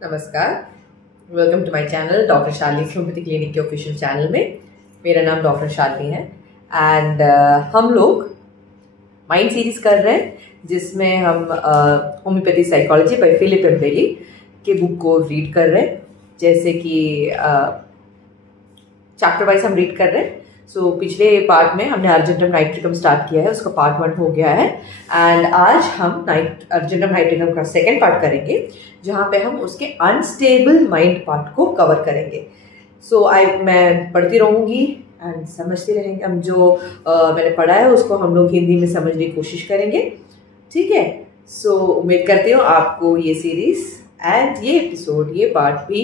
नमस्कार, welcome to my channel doctor Shalini homeopathy clinic के official channel में। मेरा नाम डॉक्टर शालिनी है एंड हम लोग माइंड सीरीज कर रहे हैं जिसमें हम होम्योपैथी साइकोलॉजी बाय फिलिप एम्बेली के बुक को रीड कर रहे हैं। जैसे कि चैप्टर वाइज हम रीड कर रहे हैं। सो पिछले पार्ट में हमने अर्जेंटम नाइट्रिकम स्टार्ट किया है, उसका पार्ट 1 हो गया है एंड आज हम अर्जेंटम नाइट्रिकम का सेकेंड पार्ट करेंगे जहाँ पे हम उसके अनस्टेबल माइंड पार्ट को कवर करेंगे। मैं पढ़ती रहूँगी एंड समझती रहेंगे। हम जो मैंने पढ़ा है उसको हम लोग हिंदी में समझने की कोशिश करेंगे, ठीक है। उम्मीद करती हूँ आपको ये सीरीज एंड ये एपिसोड, ये पार्ट भी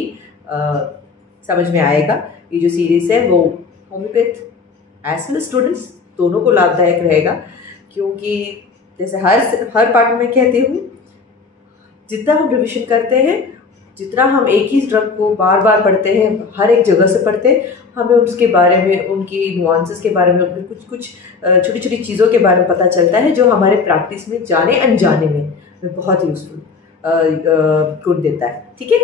समझ में आएगा। ये जो सीरीज है वो होम्योपैथ एज वेल स्टूडेंट्स दोनों को लाभदायक रहेगा, क्योंकि जैसे हर पार्ट में मैं कहती हूँ, जितना हम रिविजन करते हैं, जितना हम एक ही ड्रग को बार बार पढ़ते हैं, हर एक जगह से पढ़ते हैं, हमें उसके बारे में, उनकी नुआंसेस के बारे में, उनकी कुछ छोटी छोटी चीज़ों के बारे में पता चलता है जो हमारे प्रैक्टिस में जाने अनजाने में बहुत यूजफुल गुड देता है, ठीक है।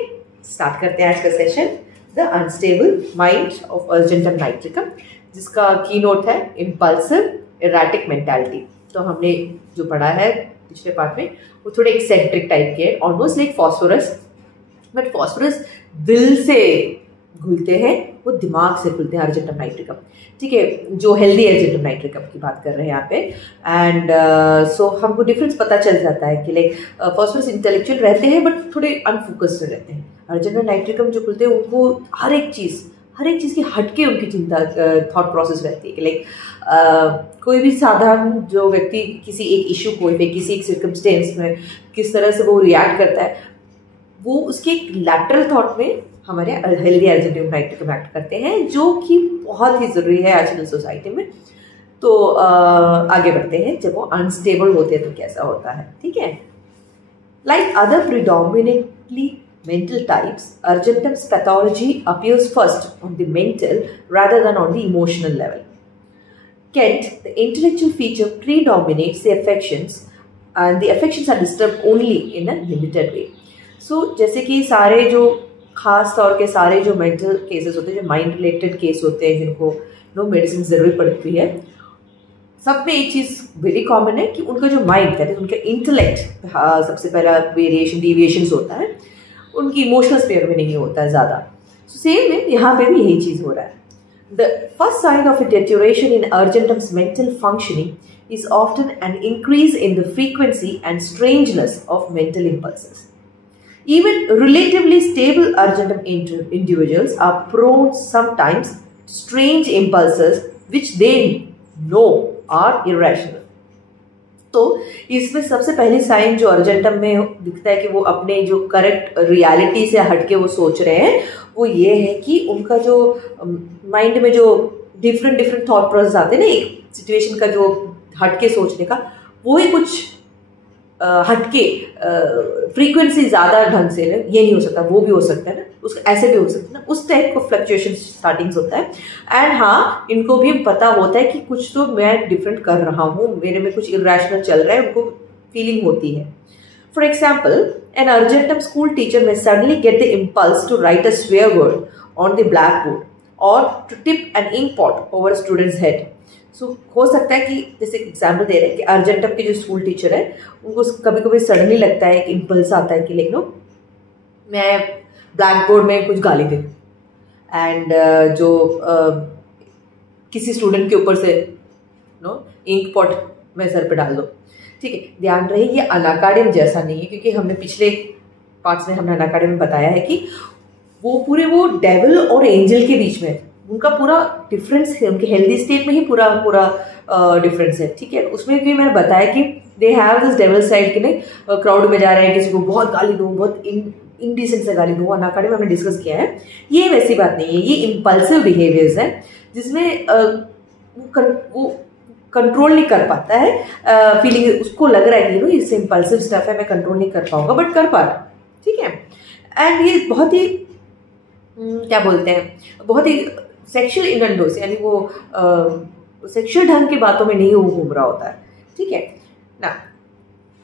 स्टार्ट करते हैं आज का session, the unstable mind of argentum nitricum, जिसका की नोट है इम्पल्सिव इरेटिक मेंटालिटी। तो हमने जो पढ़ा है पिछले पार्ट में वो थोड़े एक्सेंट्रिक टाइप के, almost like phosphorus, but phosphorus दिल से घुलते हैं, वो दिमाग से खुलते हैं अर्जेंटम नाइट्रिकम, ठीक है। जो हेल्दी अर्जेंटम नाइट्रिकम की बात कर रहे हैं यहाँ पे एंड हमको डिफरेंस पता चल जाता है कि लाइक फॉस्फोरस इंटेलेक्चुअल रहते हैं बट थोड़े अनफोकस्ड रहते हैं। अर्जेंटम नाइट्रिकम जो खुलते हैं उनको हर एक चीज़ की हटके उनकी चिंता, थॉट प्रोसेस रहती है कि लाइक कोई भी साधारण जो व्यक्ति किसी एक इशू को पे, किसी एक सर्कमस्टेंस में किस तरह से वो रिएक्ट करता है, वो उसके एक लैटरल थॉट में हमारे हेल्दी अर्जेंटम नाइट्रिकम एक्ट करते हैं, जो कि बहुत ही ज़रूरी है आजकल सोसाइटी में। तो आगे बढ़ते हैं, जब वो अनस्टेबल होते हैं तो कैसा होता है, ठीक है। Like other predominantly mental types, argentum's pathology appears first on the mental rather than on the emotional level. Kent, the intellectual feature predominates the affections and the affections are disturbed only in a limited way. So जैसे कि सारे जो खास तौर के सारे जो mental cases होते हैं, जो माइंड रिलेटेड केस होते हैं, जिनको मेडिसिन ज़रूरत पड़ती है, सब में एक चीज़ वेरी कॉमन है कि उनका जो माइंड है, उनका इंटेलेक्ट सबसे पहला डेविएशंस होता है, उनकी इमोशनल स्पेयर में नहीं होता है ज़्यादा। सेम है यहाँ पे भी यही चीज़ हो रहा है। The first sign of a deterioration in argentum's mental functioning is often an increase in the frequency and strangeness of mental impulses. Even relatively stable argentum individuals are prone sometimes to strange impulses which they know are irrational. तो इसमें सबसे पहली sign जो argentum में दिखता है कि वो अपने जो करेक्ट रियलिटी से हटके वो सोच रहे हैं, वो ये है कि उनका जो माइंड में जो डिफरेंट थॉट प्रोसेस आते हैं ना, एक सिचुएशन का जो हटके सोचने का, वो ही कुछ हटके फ्रीक्वेंसी ज़्यादा ढंग से ये नहीं हो सकता, वो भी हो सकता है ना, उसका ऐसे भी हो सकता है ना, उस टाइप का फ्लक्चुएशन स्टार्टिंग्स होता है। एंड हाँ, इनको भी पता होता है कि कुछ तो मैं डिफरेंट कर रहा हूँ, मेरे में कुछ इरेशनल चल रहा है, उनको फीलिंग होती है। For example, an argentum school teacher may suddenly get the impulse to write a swear word on the blackboard or to tip an inkpot over student's head. हो सकता है कि जैसे एग्जाम्पल दे रहे हैं कि अर्जेंटम के जो स्कूल टीचर है, उनको कभी कभी सडनली लगता है कि इम्पल्स आता है कि लेकिन मैं ब्लैक बोर्ड में कुछ गाली दे दूँ एंड किसी स्टूडेंट के ऊपर से इंक पॉट मैं सर पे डाल दो, ठीक है। ध्यान रहे ये अनाकार्डियम जैसा नहीं है, क्योंकि हमने पिछले पार्ट्स में हमने अनाकार्डियम में बताया है कि वो डेविल और एंजल के बीच में उनका पूरा डिफरेंस है, उनके हेल्दी स्टेट में ही पूरा डिफरेंस है, ठीक है। उसमें भी मैंने बताया कि they have this devil side कि नहीं, क्राउड में जा रहे हैं, किसी को बहुत गाली दूँ, बहुत इनडिसेंट से गाली दूँ, अनाकार्डियम में हमने डिस्कस किया है। ये वैसी बात नहीं है, ये इम्पल्सिव बिहेवियर्स है जिसमें वो कंट्रोल नहीं कर पाता है, फीलिंग उसको लग रहा है कि इससे इम्पल्सिव स्टफ है, मैं कंट्रोल नहीं कर पाऊंगा, बट कर पा रहा, ठीक है। एंड ये बहुत ही क्या बोलते हैं, बहुत ही सेक्शुअल इनवेंडोस, यानी वो सेक्शुअल ढंग की बातों में नहीं घूम रहा होता है, ठीक है ना।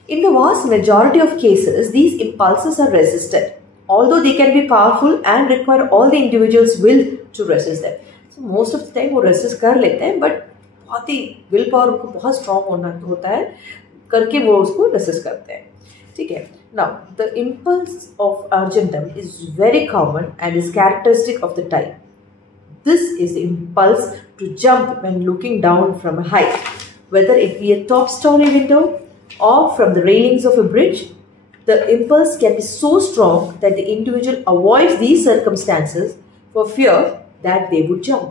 In the vast majority of cases, these impulses are resisted although they can be powerful and require all the individual's will to resist them. So most of the time वो resist कर लेते हैं, but बहुत he will power उनको बहुत strong होना होता है, करके वो उसको रेसिस्ट करते हैं. ठीक है. Now the impulse of argentum is very common and is characteristic of the type. This is the impulse to jump when looking down from a height, whether it be a top story window or from the railings of a bridge. The impulse can be so strong that the individual avoids these circumstances for fear that they would jump.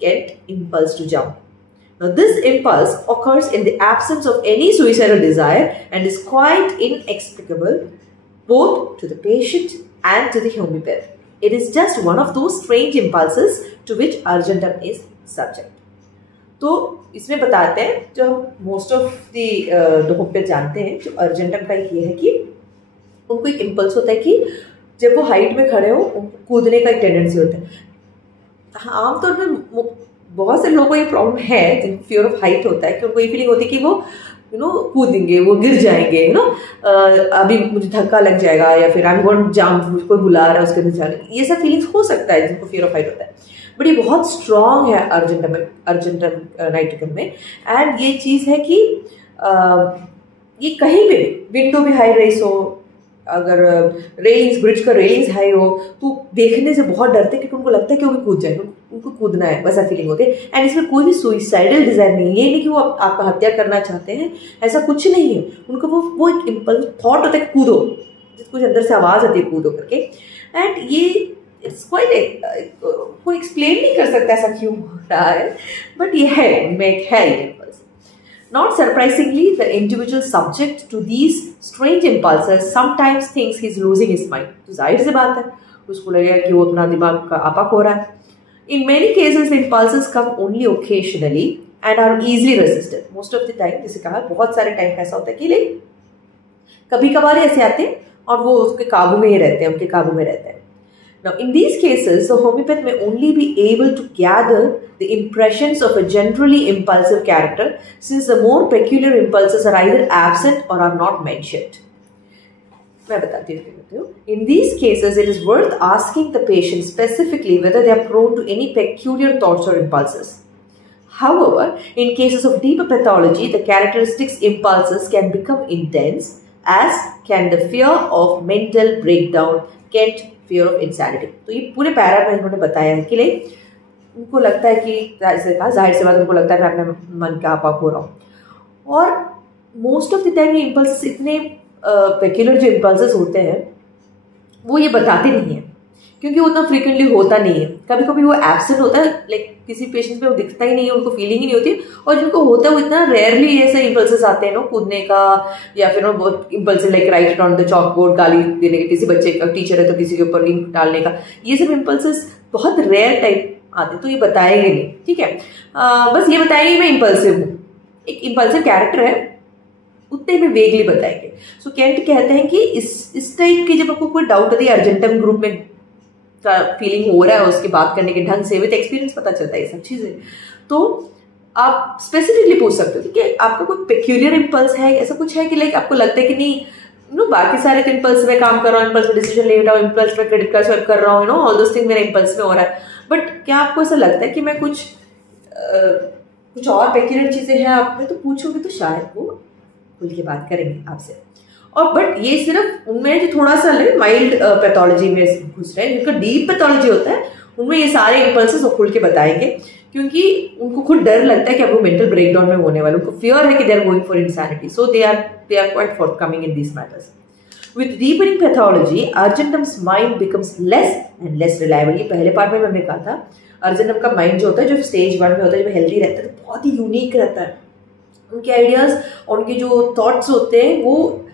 Get impulse to jump. Now, this impulse occurs in the absence of any suicidal desire and is quite inexplicable both to the patient and to the homeopath. It is just one of those strange impulses to which Argentum is subject. तो इसमें बताते हैं, जो हम most of the homeopath जानते हैं, जो argentum का ये है कि उनको एक इम्पल्स होता है कि जब वो हाइट में खड़े हो उनको कूदने का एक टेंडेंसी होता है. आमतौर पर बहुत से लोगों को ये प्रॉब्लम है, जिनको फियर ऑफ हाइट होता है, कि उनको ये फीलिंग होती है कि वो कूदेंगे, वो गिर जाएंगे, अभी मुझे धक्का लग जाएगा, या फिर I am going to jump, कोई बुला रहा है उसके अंदर जाने. ये सब फीलिंग्स हो सकता है जिनको फियर ऑफ हाइट होता है, बट ये बहुत स्ट्रॉन्ग है अर्जेंटम नाइट्रिकम में. एंड ये चीज़ है कि ये कहीं पे भी, विंडो भी हाई रेस हो, अगर रेलिंग्स, ब्रिज का रेलिंग्स हाई हो, तो देखने से बहुत डरते हैं, क्योंकि उनको लगता है कि वो भी कूद जाएंगे, उनको कूदना है, वैसा फीलिंग होती है. एंड इसमें कोई भी सुइसाइडल डिजायर नहीं है, ये नहीं कि वो आत्महत्या करना चाहते हैं, ऐसा कुछ नहीं है. उनको वो एक इम्पल्स थॉट होता है कि कूदो, कुछ अंदर से आवाज़ आती है कूदो करके. एंड ये इट्स क्वाइट, कोई एक्सप्लेन नहीं कर सकता ऐसा क्यों हो रहा है, बट ये है, उनमें एक है ये impulse. Not surprisingly, the individual subject to these strange impulses sometimes thinks he's losing his mind. तो जाहिर सी बात है, उसको लगेगा कि वो अपना दिमाग का आपा खो रहा है. In many cases, the impulses come only occasionally and are easily resisted. Most of the time, जैसे कहा, बहुत सारे टाइम ऐसा होता है कि कभी कभार ऐसे आते हैं और वो उसके काबू में ही रहते हैं, उनके काबू में रहते हैं. Now, in these cases, the homeopath may only be able to gather the impressions of a generally impulsive character, since the more peculiar impulses are either absent or are not mentioned. मैं बताती हूँ. In these cases, it is worth asking the patient specifically whether they are prone to any peculiar thoughts or impulses. However, in cases of deeper pathology, the characteristics impulses can become intense, as can the fear of mental breakdown, can fear of insanity. तो ये पूरे para में इन्होंने बताया है कि उनको लगता है कि जाहिर सी बात, उनको लगता है मैं अपने मन का आपा खो रहा हूँ. और मोस्ट ऑफ द टाइम ये इम्पल्सेस इतने पेक्युलर जो इम्पल्सेस होते हैं वो ये बताते नहीं हैं, क्योंकि वो उतना फ्रिक्वेंटली होता नहीं है. कभी कभी वो एब्सेंट होता है, किसी पेशेंट में वो दिखता ही नहीं है, उनको फीलिंग ही नहीं होती. और जिनको होता है वो इतना रेयरली ऐसे इम्पल्सेस आते हैं कूदने का, या फिर बहुत impulsive right it on the chalkboard, गाली देने के, किसी बच्चे का टीचर है तो किसी के ऊपर इंक डालने का, ये सब इम्पल्सेस बहुत रेयर टाइप आते. तो ये बताएंगे नहीं, ठीक है. बस ये बताएंगे मैं इम्पल्सिव हूँ, एक इम्पल्सिव कैरेक्टर है, उतने में वेगली बताएंगे. सो केंट कहते हैं कि इस टाइप की जब आपको कोई डाउट होती है, अर्जेंटम ग्रुप में का फीलिंग हो रहा है, उसकी बात करने के ढंग से विद एक्सपीरियंस पता चलता है ये सब चीजें, तो आप स्पेसिफिकली पूछ सकते हो कि आपका कोई पेक्यूलियर इम्पल्स है, ऐसा कुछ है कि आपको लगता है कि नहीं बाकी सारे तो इम्पल्स में काम कर रहा हूँ, इम्पल्स में डिसीजन ले रहा हूँ, इम्पल्स में क्रेडिट कार्ड स्वाइप कर रहा हूँ, ऑल दोस थिंग मेरे इम्पल्स में हो रहा है. बट क्या आपको ऐसा लगता है कि मैं कुछ और पेक्यूलियर चीजें हैं आप में, तो पूछोगे तो शायद वो खुल के बात करेंगे आपसे. और बट ये सिर्फ उनमें जो थोड़ा सा माइल्ड पैथोलॉजी में घुस रहे हैं, जिनका डीप पैथोलॉजी होता है उनमें ये सारे इम्पल्सेस वो खुल के बताएंगे, क्योंकि उनको खुद डर लगता है कि अब वो मेंटल ब्रेकडाउन में होने वाले, उनको फियर है कि they are going for insanity, so they are quite forthcoming in these matters. With deepening pathology, argentum's mind becomes less and less reliable. ये पहले पार्ट में हमने कहा था, अर्जेंटम का माइंड जो होता है, जो स्टेज 1 में होता है, जब हेल्दी रहता है तो बहुत ही यूनिक रहता है. उनके आइडियाज और उनके जो थॉट्स होते हैं, वो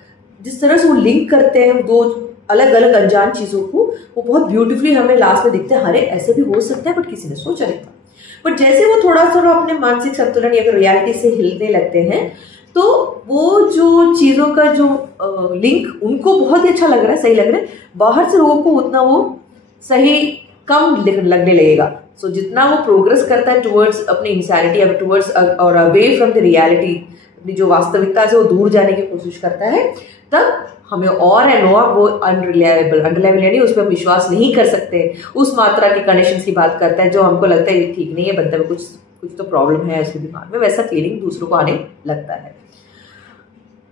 जिस तरह से वो लिंक करते हैं दो अलग अलग अनजान चीज़ों को, वो बहुत ब्यूटीफुली हमें लास्ट में दिखते हैं. अरे ऐसे भी हो सकता है, बट किसी ने सोचा नहीं था. बट जैसे वो थोड़ा थोड़ा अपने मानसिक संतुलन या फिर रियलिटी से हिलने लगते हैं, तो वो जो चीज़ों का जो लिंक उनको बहुत ही अच्छा लग रहा है, सही लग रहा है, बाहर से लोगों को उतना वो सही कम लगने लगेगा. सो जितना वो प्रोग्रेस करता है टुवर्ड्स अपनी इंसैनिटी या टुवर्ड्स और अवे फ्रॉम द रियलिटी, जो वास्तविकता से वो दूर जाने की कोशिश करता है, तब हमें और है नो वो अनरिलायबल यानी उस पर विश्वास नहीं कर सकते, उस मात्रा के कंडीशंस की बात करता है जो हमको लगता है ठीक नहीं है, बंदे में कुछ तो प्रॉब्लम है उसके दिमाग में, वैसा फीलिंग दूसरों को आने लगता है।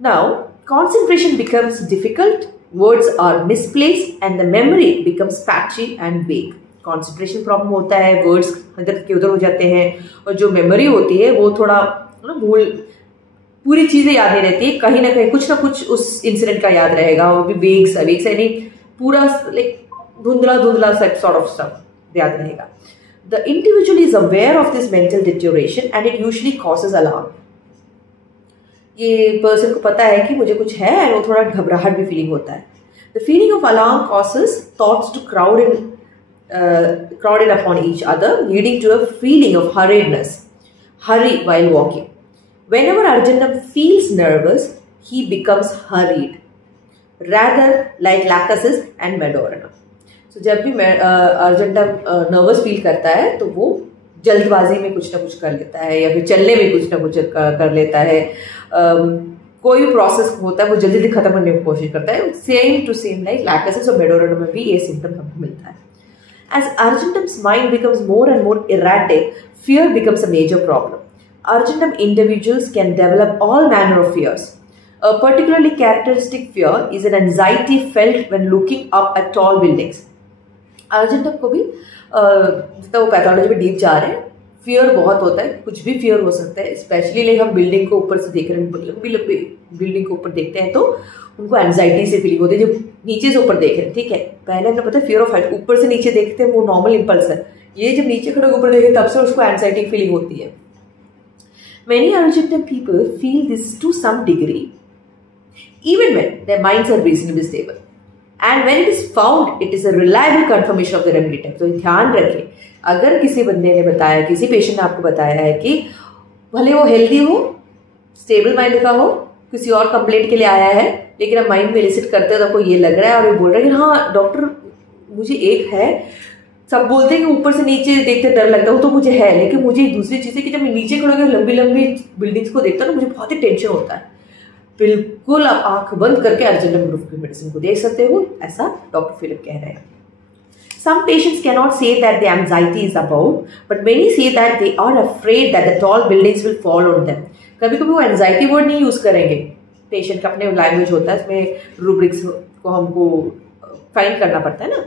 Now concentration becomes difficult, words are misplaced and the memory becomes patchy and vague. concentration problem होता है, words इधर के उधर हो जाते हैं और जो memory होती है वो थोड़ा भूल, पूरी चीजें याद नहीं रहती है, कहीं ना कुछ उस इंसिडेंट का याद रहेगा, वो भी वेग सा यानी पूरा लाइक धुंधला सॉर्ट ऑफ स्टफ याद रहेगा। The individual is aware of this mental deterioration and it usually causes alarm. ये पर्सन को पता है कि मुझे कुछ है और वो थोड़ा घबराहट भी फीलिंग होता है। The feeling of alarm causes thoughts to crowd in upon each other, leading to a feeling of hurry while walking. Whenever Arjunam feels nervous, he becomes hurried, rather like Lachesis and Madorina. So जब भी argentum nervous feel करता है तो वो जल्दबाजी में कुछ ना कुछ कर लेता है या फिर चलने में कुछ ना कुछ कर लेता है, कोई भी प्रोसेस होता है वो जल्दी खत्म करने की कोशिश करता है। Same to same like lachesis और मेडोरना में भी ये सिम्टम हमको मिलता है। As Argentum's mind becomes more and more erratic, fear becomes a major problem. Argentum individuals can develop all manner of fears. A particularly characteristic fear is an anxiety felt when looking up at tall buildings. Argentum को भी जितना वो pathology में deep जा रहे हैं, fear बहुत होता है, कुछ भी फियर हो सकता है, स्पेशली लाइक हम बिल्डिंग को ऊपर से देख रहे हैं, लंबी बिल्डिंग को ऊपर देखते हैं तो उनको एंजाइटी से फीलिंग होती है। जो नीचे से ऊपर देख रहे हैं, ठीक है, पहले हमें पता है फियर ऑफ हाइट, ऊपर से नीचे देखते हैं वो नॉर्मल इंपल्स है, ये जब नीचे खड़े ऊपर देखे तब से उसको एंजाइटी फीलिंग होती है। Many Argentum people feel this to some degree, even when their minds are reasonably stable. And when it is found, it is a reliable confirmation of the remedy type. तो ध्यान रखें, अगर किसी बंदे ने बताया, किसी पेशेंट ने आपको बताया है कि भले वो हेल्दी हो, स्टेबल माइंड का हो, किसी और कंप्लेंट के लिए आया है, लेकिन आप माइंड में एलिसिट करते हो तो आपको ये लग रहा है और ये बोल रहा है कि हाँ डॉक्टर मुझे एक है, सब बोलते हैं कि ऊपर से नीचे देखते डर लगता है, वो तो मुझे है, लेकिन मुझे दूसरी चीज़ है कि जब मैं नीचे खड़ा होकर लंबी लंबी बिल्डिंग्स को देखता हूँ तो मुझे बहुत ही टेंशन होता है। बिल्कुल आप आंख बंद करके अर्जेंटम ग्रुप की मेडिसिन को देख सकते हो, ऐसा डॉक्टर फिलिप कह रहे हैं। Some patients cannot say that the anxiety is about, but many say that they are afraid that the tall buildings will fall on them. कभी कभी वो एंजाइटी वर्ड नहीं यूज करेंगे, पेशेंट का अपने लैंग्वेज होता है, इसमें रूब्रिक्स को हमको फाइंड करना पड़ता है ना,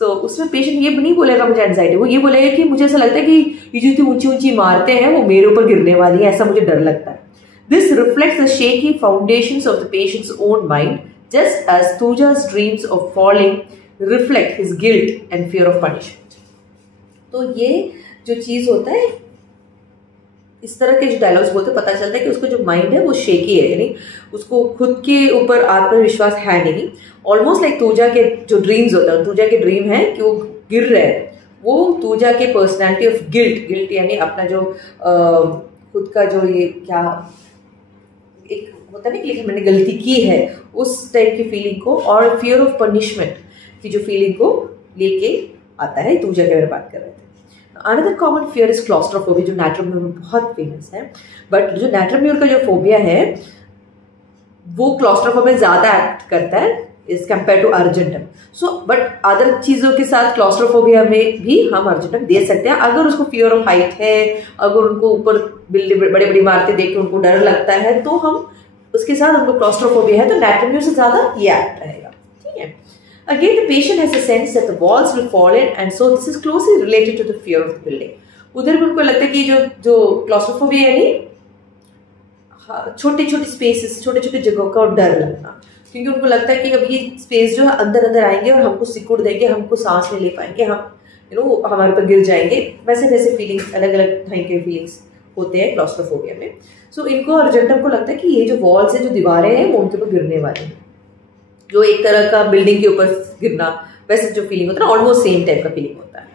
सो उसमें पेशेंट ये नहीं बोलेगा मुझे एंजाइटी, वो ये बोलेगा कि मुझे ऐसा लगता है कि ये जो ऊंची ऊंची इमारतें हैं वो मेरे ऊपर गिरने वाली है, ऐसा मुझे डर लगता है। This reflects the shaky foundations of the patient's own mind, just as Tuja's dreams of falling reflect his guilt and fear of punishment. तो ये जो चीज होता है, इस तरह के जो डायलॉग्स बोलते हैं, पता चलता है कि उसका जो माइंड है वो शेकी है, यानी उसको खुद के ऊपर आत्मविश्वास है नहीं। ऑलमोस्ट लाइक तूजा के जो ड्रीम्स होते हैं, तूजा के ड्रीम है कि वो गिर रहे हैं, वो तूजा के पर्सनैलिटी ऑफ गिल्ट यानी अपना जो खुद का जो ये क्या एक होता है ना कि मैंने गलती की है, उस टाइप की फीलिंग को, और फियर ऑफ पनिशमेंट की जो फीलिंग को लेके आता है। तूजा के बारे में बात कर रहे थे। Another common fear is claustrophobia, जो नैट्रोम्यूर में बहुत फेमस है, बट जो नैट्रोम्यूर का जो फोबिया है वो क्लॉस्ट्रोफोबिया ज्यादा एक्ट करता है is compare to argentum. So but other चीजों के साथ क्लॉस्ट्रोफोबिया में भी हम अर्जेंटम दे सकते हैं। अगर उसको फियर ऑफ हाइट है, अगर उनको ऊपर बिल्डिंग बड़ी बड़ी इमारतें देख के उनको डर लगता है, तो हम उसके साथ उनको क्लॉस्ट्रोफोबिया है तो नैट्रोम्यूर से ज्यादा ये एक्ट रहेगा, ठीक है। Again, the patient has a sense that the walls will fall in, and so this is closely related to the fear of the building. उधर भी उनको लगता है कि जो क्लॉस्ट्रोफोबिया यानी छोटे छोटे स्पेसेस, छोटे छोटे जगहों का डर लगना, क्योंकि उनको लगता है कि अब ये स्पेस जो है अंदर आएंगे और हमको सिकुड़ देंगे, हमको सांस नहीं ले पाएंगे, हम हमारे ऊपर गिर जाएंगे, वैसे फीलिंग्स, अलग अलग ढंग के फीलिंग्स होते हैं क्लॉस्ट्रोफोबिया में। सो इनको अर्जेंटम को लगता है कि ये जो वॉल्स है, जो दीवारें हैं, वो उनके ऊपर गिरने वाली हैं, जो एक तरह का बिल्डिंग के ऊपर गिरना, वैसे जो फीलिंग होता है ना, ऑलमोस्ट सेम टाइप का फीलिंग होता है।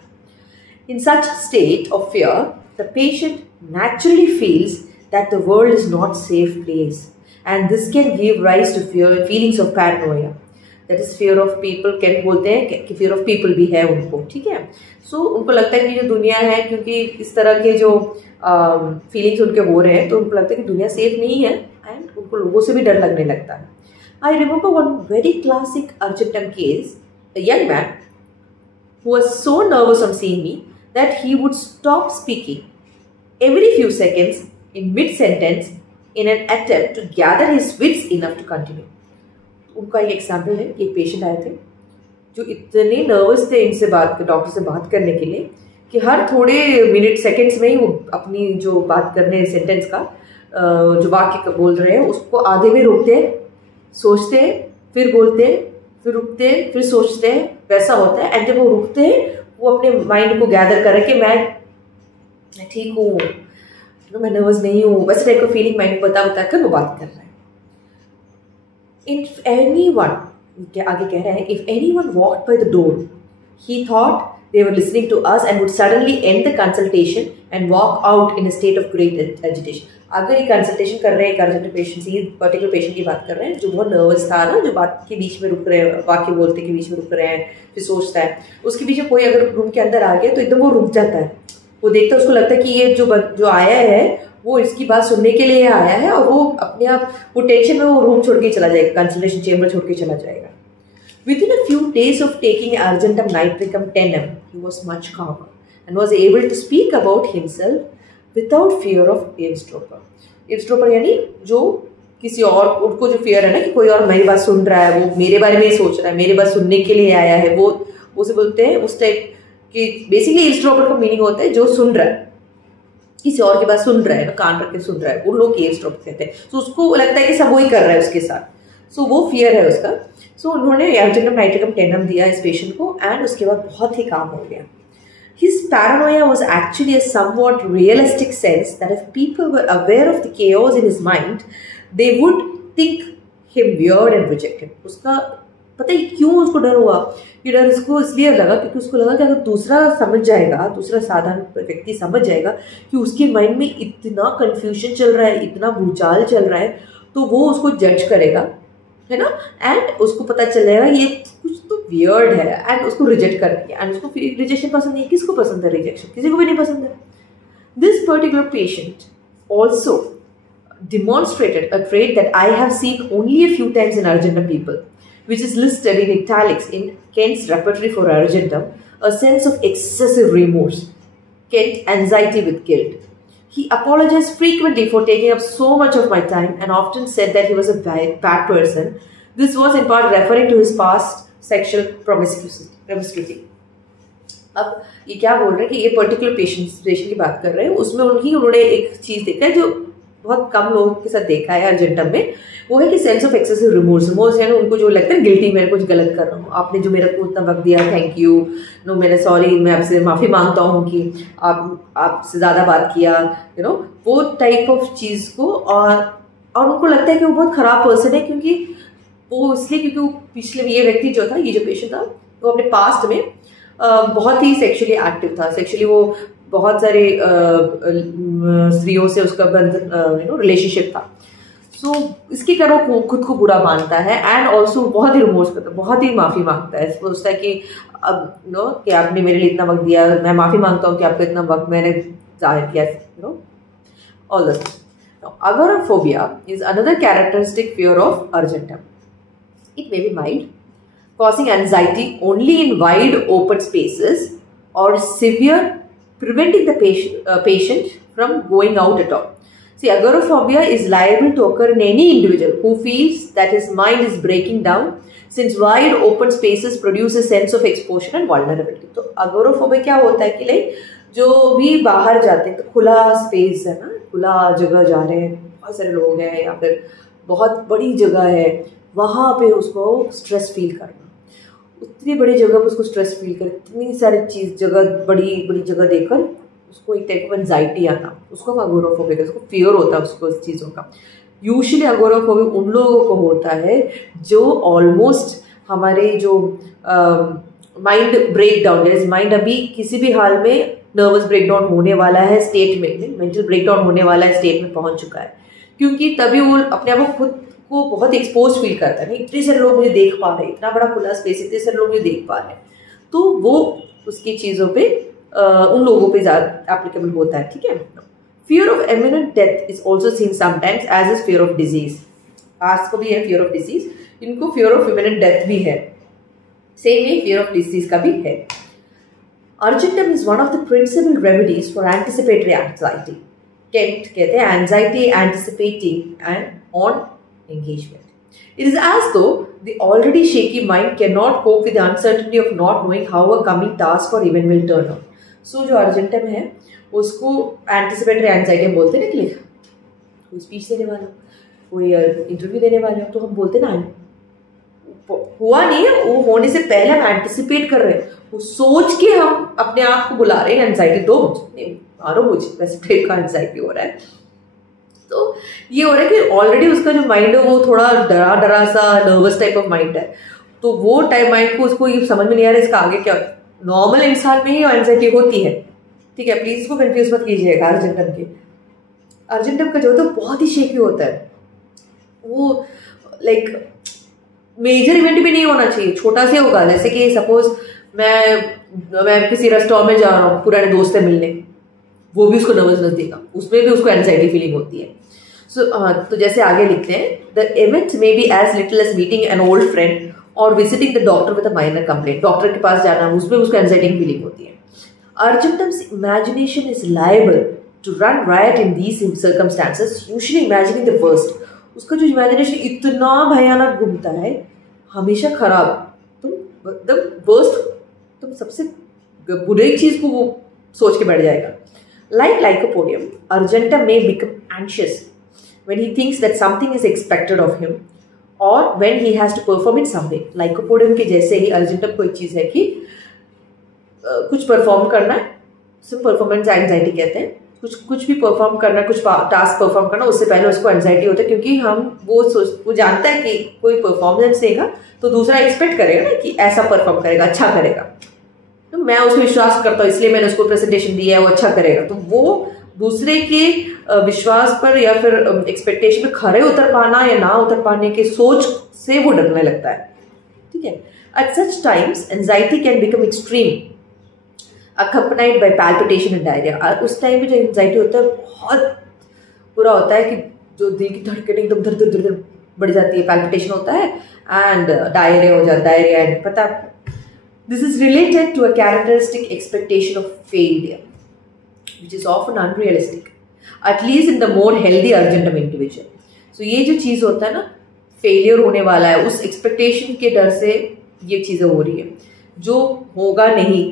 In such state of fear the patient naturally feels that the world is not safe place, and this can give rise to fear feelings of paranoia, that is fear of people. कैन बोलते हैं कि fear of people भी है उनको, ठीक है। सो उनको लगता है कि जो दुनिया है, क्योंकि इस तरह के जो फीलिंग्स उनके हो रहे हैं, तो उनको लगता है कि दुनिया सेफ नहीं है, एंड उनको लोगों से भी डर लगने लगता है। I remember one very classic Argentum case, a young man who was so nervous on seeing me that he would stop speaking every few seconds in mid-sentence in an attempt to gather his wits enough to continue. उनका एक example है, एक patient आए थे जो इतने nervous थे इनसे डॉक्टर से बात करने के लिए कि हर थोड़े मिनट सेकंड्स में ही वो अपनी जो बात करने सेंटेंस का जो वाक्य बोल रहे हैं उसको आधे में रोकते हैं, सोचते हैं, फिर बोलते हैं, फिर रुकते हैं, फिर सोचते हैं, वैसा होता है। एंड जब वो रुकते हैं वो अपने माइंड को गैदर कर कि मैं ठीक हूँ, मैं नर्वस नहीं हूँ, वैसे टाइप का फीलिंग माइंड को बता कर वो बात कर रहा है। इफ एनीवन, आगे कह रहा है, if anyone walked by the door he thought they were listening to us and would suddenly end the consultation and walk out in a state of great agitation. अगर ये कंसल्टेशन कर रहे हैं एक अर्जेंट पेशेंट से, particular patient की बात कर रहे हैं जो बहुत नर्वस था ना, जो बात के बीच में रुक रहे हैं, वाक्य बोलते के बीच में रुक रहे हैं, फिर सोचता है, उसके बीच में कोई अगर रूम के अंदर आ गया तो एकदम वो रुक जाता है, वो देखता है, उसको लगता है कि ये जो आया है वो इसकी बात सुनने के लिए आया है, और वो अपने आप वो टेंशन में वो रूम छोड़ के चला जाएगा, कंसल्टेशन चेम्बर छोड़ के चला जाएगा। Within a few days of taking Argentum nitricum 10m, he was much calmer and was able to speak about himself without fear of eavesdropper. Eavesdropper यानी जो किसी और, उनको जो fear है ना कि कोई और मेरी बात सुन रहा है, वो मेरे बारे में ही सोच रहा है, मेरी बात सुनने के लिए आया है, वो उसे बोलते हैं उस टाइप की। बेसिकली eavesdropper का मीनिंग होता है जो सुन रहा है, किसी और की बात सुन रहा है, कान रख के सुन रहा है, वो लोग eavesdropper कहते हैं। तो उसको लगता है कि सब वही कर रहा है उसके साथ, सो वो फियर है उसका। सो उन्होंने अर्जेंटम नाइट्रिकम 10m दिया इस पेशेंट को एंड उसके बाद बहुत ही काम हो गया। His paranoia was actually a somewhat realistic sense that if people were aware of the chaos in his mind, they would think him weird and reject him. उसका पता ही क्यों उसको डर हुआ, ये डर उसको इसलिए लगा क्योंकि उसको लगा कि अगर दूसरा समझ जाएगा, दूसरा साधारण व्यक्ति समझ जाएगा कि उसके माइंड में इतना कन्फ्यूजन चल रहा है, इतना भूचाल चल रहा है, तो वो उसको जज करेगा, है ना, एंड उसको पता चल जाएगा ये कुछ तो वियर्ड है एंड उसको रिजेक्ट कर देंगे। एंड उसको रिजेक्शन पसंद नहीं है, किसको पसंद है रिजेक्शन? किसी को भी नहीं पसंद है। This particular patient also demonstrated a trait that I have seen only a few times in Argentum people, which is listed in italics in Kent's repertory for Argentum, a sense of excessive remorse, Kent anxiety with guilt. He apologized frequently for taking up so much of my time and often said that he was a bad person. This was in part referring to his past sexual promiscuity. अब ये क्या बोल रहे हैं कि ये particular patient की बात कर रहे हैं, उसमें उन्होंने एक चीज देखा है जो बहुत कम लोगों के साथ देखा है अर्जेंटम में, वो है कि सेंस ऑफ एक्सेसिव रिमोर्स यानी उनको जो लगता है गिल्टी, मैं कुछ गलत कर रहा हूँ, आपने जो मेरे को उतना वक्त दिया, थैंक यू, नो मैंने सॉरी, मैं आपसे माफ़ी मांगता हूँ कि आपसे ज़्यादा बात किया, यू नो, वो टाइप ऑफ चीज़ को। और उनको लगता है कि वो बहुत ख़राब पर्सन है, क्योंकि वो इसलिए क्योंकि वो पिछले ये व्यक्ति जो था, ये जो पेशेंट था, वो अपने पास्ट में बहुत ही सेक्सुअली एक्टिव था, सेक्सुअली वो बहुत सारे स्त्रियों से उसका रिलेशनशिप था। सो इसके कारण वो खुद को बुरा मानता है एंड ऑल्सो बहुत ही रिमोर्स करता है, बहुत ही माफ़ी मांगता है, सोचता है कि अब कि आपने मेरे लिए इतना वक्त दिया, मैं माफ़ी मांगता हूँ कि आपको इतना वक्त मैंने ज़ाहिर किया, all this. Agoraphobia is another characteristic fear of Argentum. It may be mild, causing anxiety only in wide open spaces, or severe, preventing the patient from going out at all. See, agoraphobia is liable to occur in any individual who feels that his mind is breaking down, since wide open spaces produce a sense of exposure and vulnerability. तो agoraphobia क्या होता है कि like जो भी बाहर जाते हैं, तो खुला स्पेस है ना, खुला जगह जा रहे हैं, बहुत सारे लोग हैं या फिर बहुत बड़ी जगह है, वहाँ पे उसको स्ट्रेस फील करना, उतनी बड़ी जगह पर उसको स्ट्रेस फील कर, इतनी सारी चीज़ जगह, बड़ी बड़ी जगह देखकर उसको एक टाइप ऑफ एंजाइटी आना, उसको अगोराफोबिया का, उसको फियर होता है उसको उस चीज़ों का। यूजुअली अगोराफोबिया उन लोगों को होता है जो ऑलमोस्ट हमारे जो माइंड ब्रेक डाउन, जैसे माइंड अभी किसी भी हाल में नर्वस ब्रेकडाउन होने वाला है स्टेट में, मेंटल ब्रेकडाउन होने वाला है स्टेट में पहुंच चुका है, क्योंकि तभी वो अपने आप को खुद को बहुत एक्सपोज फील करता है, नहीं इतने सारे लोग मुझे देख पा रहे हैं, इतना बड़ा खुला स्पेस, इतने सारे लोग मुझे देख पा रहे हैं, तो वो उसकी चीज़ों पे उन लोगों पे ज़्यादा एप्लीकेबल होता है, ठीक है। Fear of imminent death is also seen sometimes as is fear of disease. आज को भी है फियर ऑफ डिजीज, इनको फियर ऑफ इमिनेंट डेथ भी है, same way fear of disease का भी है। Argentum is one of the principal remedies for anticipatory anxiety. टेंट कहते हैं anxiety anticipating and on engagement. It is as though the already shaky mind cannot cope with the uncertainty of not knowing how a coming task or event will turn out. So जो argentum है उसको anticipatory anxiety हम बोलते हैं ना, कि कोई speech देने वाला, कोई इंटरव्यू देने वाला, तो हम बोलते ना हुआ नहीं है, वो होने से पहले हम एंटिसिपेट कर रहे हैं, वो सोच के हम अपने आप को बुला रहे हैं एंजाइटी दो मुझे, मारो मुझे, वैसे टाइप का एंजाइटी हो रहा है। तो ये हो रहा है कि ऑलरेडी उसका जो माइंड है वो थोड़ा डरा डरा सा नर्वस टाइप ऑफ माइंड है, तो वो टाइप माइंड को उसको ये समझ में नहीं आ रहा है इसका आगे क्या। नॉर्मल इंसान में ही एंजाइटी होती है, ठीक है, प्लीज इसको कंफ्यूज मत कीजिएगा। अर्जेंटम का जो होता है बहुत ही शेकी होता है, वो लाइक मेजर इवेंट भी नहीं होना चाहिए, छोटा सा होगा। जैसे कि सपोज मैं किसी रेस्टोरेंट में जा रहा हूँ पुराने दोस्त से मिलने, वो भी उसको नर्वसनेस देगा, उसमें भी उसको एंजाइटी फीलिंग होती है। तो जैसे आगे लिखते हैं, the event may be as little as meeting an old friend or visiting the doctor with a minor complaint. Doctor के पास जाना, उसमें उसको एंजाइटी फीलिंग होती है। Argentum's imagination is liable to run riot in these circumstances, usually imagining the worst. उसका जो imagination इतना भयानक घूमता है, हमेशा खराब, तुम एकदम वर्स्ट, तुम सबसे बुरी चीज को वो सोच के बैठ जाएगा। Like Lycopodium, Argentum may become anxious when he thinks that something is expected of him or when he has to perform in some way. Lycopodium के जैसे ही Argentum को एक चीज़ है कि कुछ परफॉर्म करना है, सिर्फ परफॉर्मेंस एंजाइटी कहते हैं, कुछ भी परफॉर्म करना, कुछ टास्क परफॉर्म करना, उससे पहले उसको एंजाइटी होता है, क्योंकि वो जानता है कि कोई परफॉर्मेंस देगा तो दूसरा एक्सपेक्ट करेगा ना कि ऐसा परफॉर्म करेगा, अच्छा करेगा, तो मैं उसमें विश्वास करता हूँ इसलिए मैंने उसको प्रेजेंटेशन दिया है, वो अच्छा करेगा। तो वो दूसरे के विश्वास पर या फिर एक्सपेक्टेशन में खरे उतर पाना या ना उतर पाने के सोच से वो डरने लगता है, ठीक है। At such times anxiety can become extreme accompanied by palpitation and diarrhoea. उस टाइम पे जो एंजाइटी होता है बहुत बुरा होता है, कि जो दिल की धड़कन एकदम धर धर धर बढ़ जाती है, पैल्पिटेशन होता है एंड डायरिया हो जाता है, डायरिया एंड पता। This is related to a characteristic expectation of failure, which is often unrealistic, at least in the more healthy Argentum individual. So ये जो चीज़ होता है ना, फेलियर होने वाला है, उस एक्सपेक्टेशन के डर से ये चीज़ें हो रही है, जो होगा नहीं,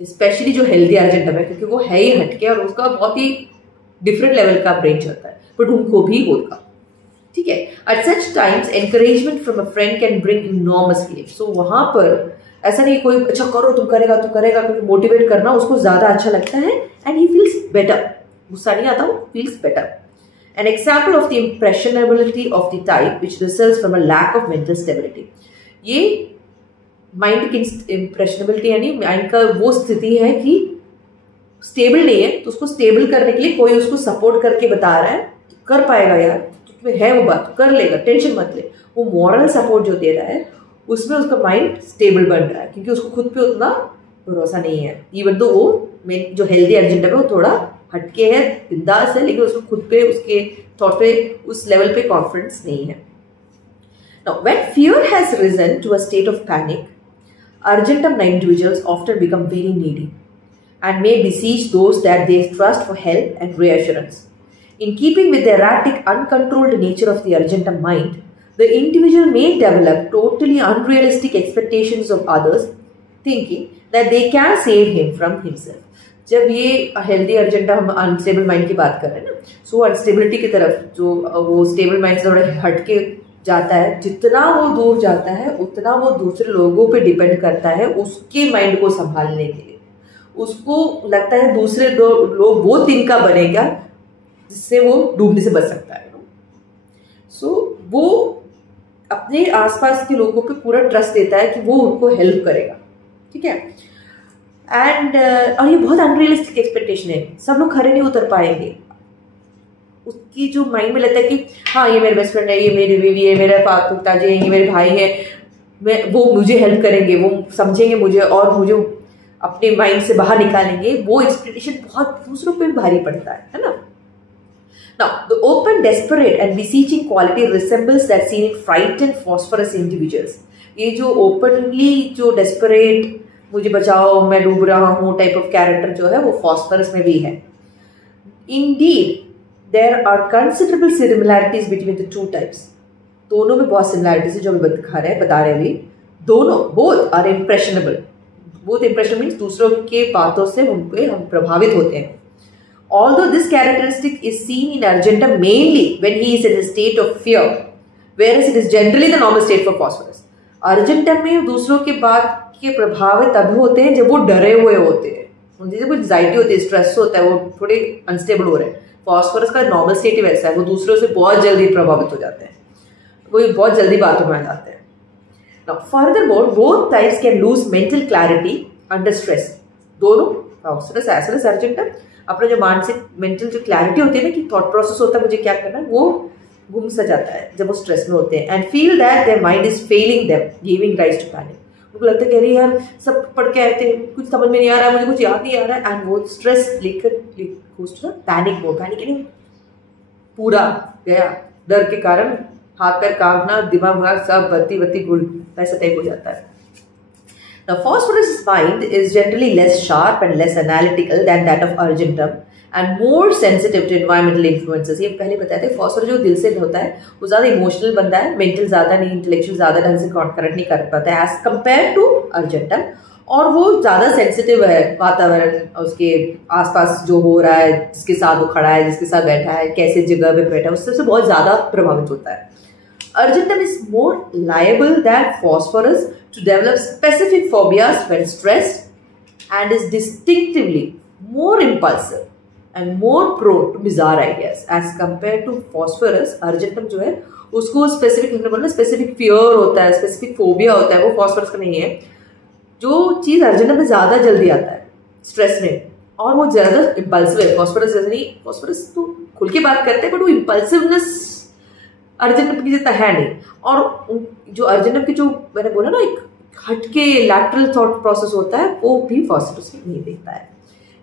स्पेशली जो हेल्दी अर्जेंटम है, क्योंकि वो है ही हटके और उसका बहुत ही डिफरेंट लेवल का ब्रेन चलता है, बट उनको भी होगा, ठीक है। At such times encouragement from a friend can bring enormous relief. So वहां पर ऐसा नहीं कोई अच्छा करो तुम करेगा, क्योंकि मोटिवेट करना उसको ज्यादा अच्छा लगता है, एंड ही फील्स बेटर, गुस्सा नहीं आता, वो feels better. An example of the impressionability of the type which results from a lack of mental stability. ये माइंड की इम्प्रेशनेबिलिटी यानी माइंड का वो स्थिति है कि स्टेबल नहीं है, तो उसको स्टेबल करने के लिए कोई उसको सपोर्ट करके बता रहा है, कर पाएगा यार, तुम्हें है वो बात, कर लेगा, टेंशन मत ले। वो मॉरल सपोर्ट जो दे रहा है उसमें उसका माइंड स्टेबल बन रहा है, क्योंकि उसको खुद पे उतना भरोसा नहीं है। इवन तो वो जो हेल्दी अर्जेंटम है वो थोड़ा हटके है, बिंदास है, लेकिन उसको खुद पे, उसके थॉट पे, उस लेवल पे कॉन्फिडेंस नहीं है। Now when fear has risen to a state of panic, argentum individuals often become very needy and may besiege those that they trust for help and reassurance. In keeping with the erratic, uncontrolled nature of the Argentum mind, the individual may develop totally unrealistic expectations of others, thinking that they can save him from himself. जब ये healthy अर्जेंटा हम unstable mind की बात कर रहे हैं ना, सो instability की तरफ जो वो स्टेबल माइंड से थोड़ा हटके जाता है, जितना वो दूर जाता है उतना वो दूसरे लोगों पे डिपेंड करता है उसके माइंड को संभालने के लिए। उसको लगता है दूसरे लोग वो तिनका बनेगा जिससे वो डूबने से बच सकता है। सो वो अपने आसपास के लोगों पे पूरा ट्रस्ट देता है कि वो उनको हेल्प करेगा, ठीक है। एंड और ये बहुत अनरियलिस्टिक एक्सपेक्टेशन है, सब लोग खरे नहीं उतर पाएंगे। उसकी जो माइंड में लगता है कि हाँ ये मेरे बेस्ट फ्रेंड है, ये मेरी बीवी है, मेरे पिताजी है, ये मेरे भाई है, वो मुझे हेल्प करेंगे, वो समझेंगे मुझे और मुझे अपने माइंड से बाहर निकालेंगे, वो एक्सपेक्टेशन बहुत दूसरों पे भी भारी पड़ता है ना। Now, the open, desperate and beseeching quality resembles that seen in frightened phosphorus individuals. ये जो ओपनली जो डेस्परेट मुझे बचाओ मैं डूब रहा हूँ टाइप ऑफ कैरेक्टर जो है वो फॉस्फोरस में भी है. Indeed, there are considerable similarities between the two types. दोनों में बहुत सिमिलैरिटीज है जो हम बता रहे हैं अभी. दोनों both are impressionable. Both impressionable means दूसरों के बातों से उनपे हम प्रभावित होते हैं. Although this characteristic is seen in Argentum mainly when he is in a state of fear, whereas it is generally the normal state for phosphorus. Argentum में दूसरों के बात के प्रभावित तब होते हैं जब वो डरे हुए होते हैं, उनकी जब एंजाइटी होती है, स्ट्रेस होता है, वो थोड़े अनस्टेबल हो रहे हैं. फॉस्फोरस का नॉर्मल स्टेट ही वैसा है, वो दूसरों से बहुत जल्दी प्रभावित हो जाते हैं, वो बहुत जल्दी बातों में आ जाते हैं. Now, furthermore, both types can lose mental clarity under stress. दोनों phosphorus as well as Argentum अपना जो मानसिक मेंटल जो क्लैरिटी होती है ना कि थॉट प्रोसेस होता है मुझे क्या करना है, वो गुम सा जाता है जब वो स्ट्रेस में होते हैं. And feel that their mind is failing them, giving rise to panic. उनको लगता है कि अरे यार सब पढ़ के आए थे, कुछ समझ में नहीं आ रहा है, मुझे कुछ याद नहीं आ रहा है, एंड वो स्ट्रेस लेकर पैनिक मोड. पैनिक नहीं, पूरा गया डर के कारण, हाथ पैर कांपना, दिमाग सब बत्ती गुल ऐसा टाइप हो जाता है. Now, phosphorus mind is generally less sharp and less analytical than that of Argentum and more sensitive to environmental influences. ये पहले बताया था, phosphorus जो दिल से होता है वो ज़्यादा इमोशनल बनता है, मेंटल ज़्यादा नहीं, इंटेलेक्चुअल ज़्यादा ढंग से कनेक्ट नहीं कर पाता है एज कम्पेयर टू Argentum. और वो ज़्यादा सेंसिटिव है वातावरण, उसके आसपास जो हो रहा है, जिसके साथ वो खड़ा है, जिसके साथ बैठा है, कैसे जगह पे बैठा है, उससे बहुत ज़्यादा प्रभावित होता है. Argentum is more liable than phosphorus to develop specific phobias when stressed and is distinctively more impulsive and more prone to bizarre ideas as compared to phosphorus. Argentum जो है उसको स्पेसिफिक, हमने बोला स्पेसिफिक फियर होता है, specific phobia होता है, वो फॉस्फोरस का नहीं है. जो चीज़ अर्जेंटम में ज़्यादा जल्दी आता है स्ट्रेस में, और वो ज़्यादा इम्पल्सिव है. फॉस्फोरस जैसे नहीं, फॉस्फोरस तो खुल के बात करते हैं बट वो इम्पल्सिवनेस अर्जेंटम की जितना है नहीं. और जो अर्जेंटम की जो मैंने बोला ना एक हटके लैटरल थॉट प्रोसेस होता है, वो भी फॉस्फोरस में नहीं देखता है.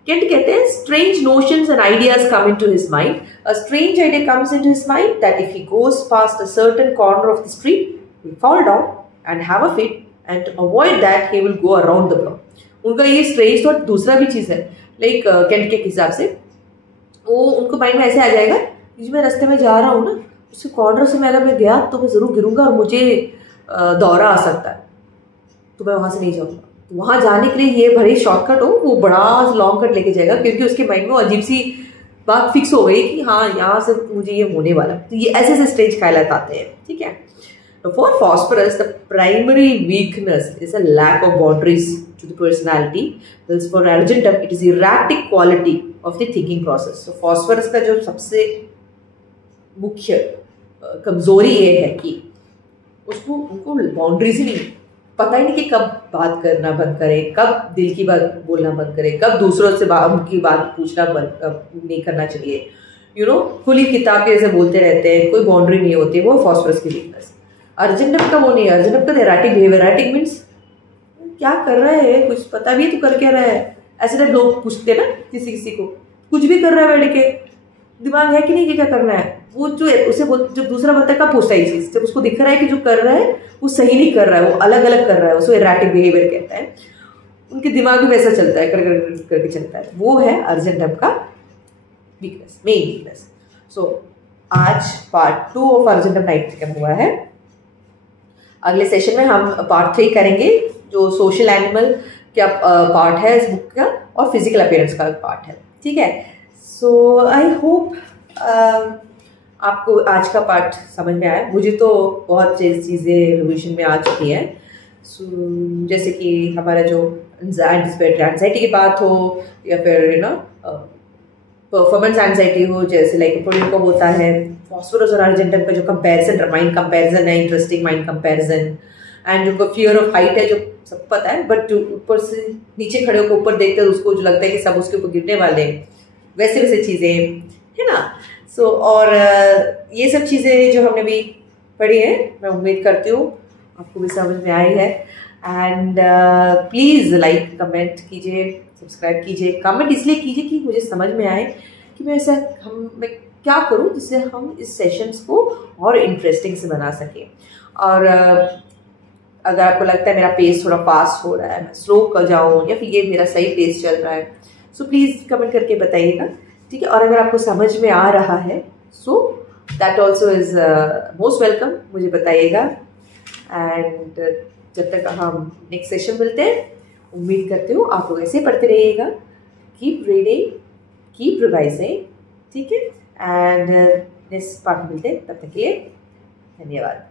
केंट कहते हैं strange notions and ideas come into his mind. A strange idea comes into his mind that if he goes past a certain corner of the street he will fall down and have a fit, and to avoid that he will go around the block. उनका ये strange thought दूसरा भी चीज़ है, like Kent के हिसाब से वो उनको माइंड में ऐसे आ जाएगा कि मैं रास्ते में जा रहा हूँ ना, उसके कॉर्नर से अगर मैं गया तो मैं ज़रूर गिरूंगा और मुझे दौरा आ सकता है, तो मैं वहाँ से नहीं जाऊँगा. तो वहाँ जाने के लिए ये भले शॉर्टकट हो, वो बड़ा लॉन्ग कट लेके जाएगा क्योंकि उसके माइंड में अजीब सी बात फिक्स हो गई कि हाँ यहाँ से मुझे ये होने वाला. तो ये ऐसे ऐसे स्टेज ख्याल आते हैं. ठीक है. For phosphorus, the primary weakness is a lack of boundaries to the personality. Whereas for Argentum, it is erratic quality of the thinking process. So phosphorus का जो सबसे मुख्य कमजोरी ये है कि उनको बाउंड्रीज ही नहीं, पता ही नहीं कि कब बात करना बंद करे, कब दिल की बात बोलना बंद करे, कब दूसरों से उनकी बात पूछना नहीं करना चाहिए. खुली किताब के जैसे बोलते रहते हैं, कोई बाउंड्री नहीं होती. वो फॉस्फोरस की वीकनेस. अर्जेंटम का वो नहीं है. अर्जेंटम का एराटिक बिहेवियर. एराटिक मीन्स क्या कर रहा है, कुछ पता भी है तो कर क्या रहा है, ऐसे टाइप लोग पूछते ना किसी को, कुछ भी कर रहा है बैठ के, दिमाग है कि नहीं कि क्या करना है. वो जो उसे जो दूसरा बोलता है कब पूछता है ये चीज़, जब उसको दिख रहा है कि जो कर रहा है वो सही नहीं कर रहा है, वो अलग अलग कर रहा है, उसको एराटिक बिहेवियर कहता है. उनके दिमाग भी वैसा चलता है, करके चलता है. वो है अर्जेंटम का वीकनेस, मेन वीकनेस. सो आज पार्ट 2 ऑफ अर्जेंटम नाइट्रिकम हुआ है. अगले सेशन में हम पार्ट 3 करेंगे जो सोशल एनिमल का पार्ट है इस बुक का, और फिजिकल अपीयरेंस का पार्ट है. ठीक है. सो आई होप आपको आज का पार्ट समझ में आया. मुझे तो बहुत चीज़ें रिविजन में आ चुकी हैं. सो जैसे कि हमारा जो एंजाइटी की बात हो, या फिर परफॉर्मेंस एंजाइटी हो, जैसे लाइक प्रोटीन को होता है. फॉस्फोरस और अर्जेंटम का जो कंपैरिजन, माइंड कंपैरिजन है, इंटरेस्टिंग माइंड कंपैरिजन. एंड उनको फियर ऑफ हाइट है जो सबको पता है, बट ऊपर से नीचे खड़े होकर ऊपर देखते हैं उसको जो लगता है कि सब उसके ऊपर गिरने वाले हैं, वैसे चीज़ें है ना. सो और ये सब चीज़ें जो हमने भी पढ़ी है, मैं उम्मीद करती हूँ आपको भी समझ में आई है. एंड प्लीज़ लाइक कमेंट कीजिए, सब्सक्राइब कीजिए. कमेंट इसलिए कीजिए कि मुझे समझ में आए कि मैं क्या करूँ जिससे हम इस सेशंस को और इंटरेस्टिंग से बना सकें। और अगर आपको लगता है मेरा पेस थोड़ा फास्ट हो रहा है, मैं स्लो कर जाऊँ, या फिर ये मेरा सही पेस चल रहा है, सो प्लीज़ कमेंट करके बताइएगा, ठीक है। और अगर आपको समझ में आ रहा है so that also is most welcome, मुझे बताइएगा। एंड जब तक हम नेक्स्ट सेशन मिलते हैं, उम्मीद करती हूँ आप लोग ऐसे पढ़ते रहिएगा। कीप रीडिंग, कीप रिवाइजिंग, ठीक है। एंड नेक्स्ट पार्ट मिलते हैं, तब तक के लिए धन्यवाद।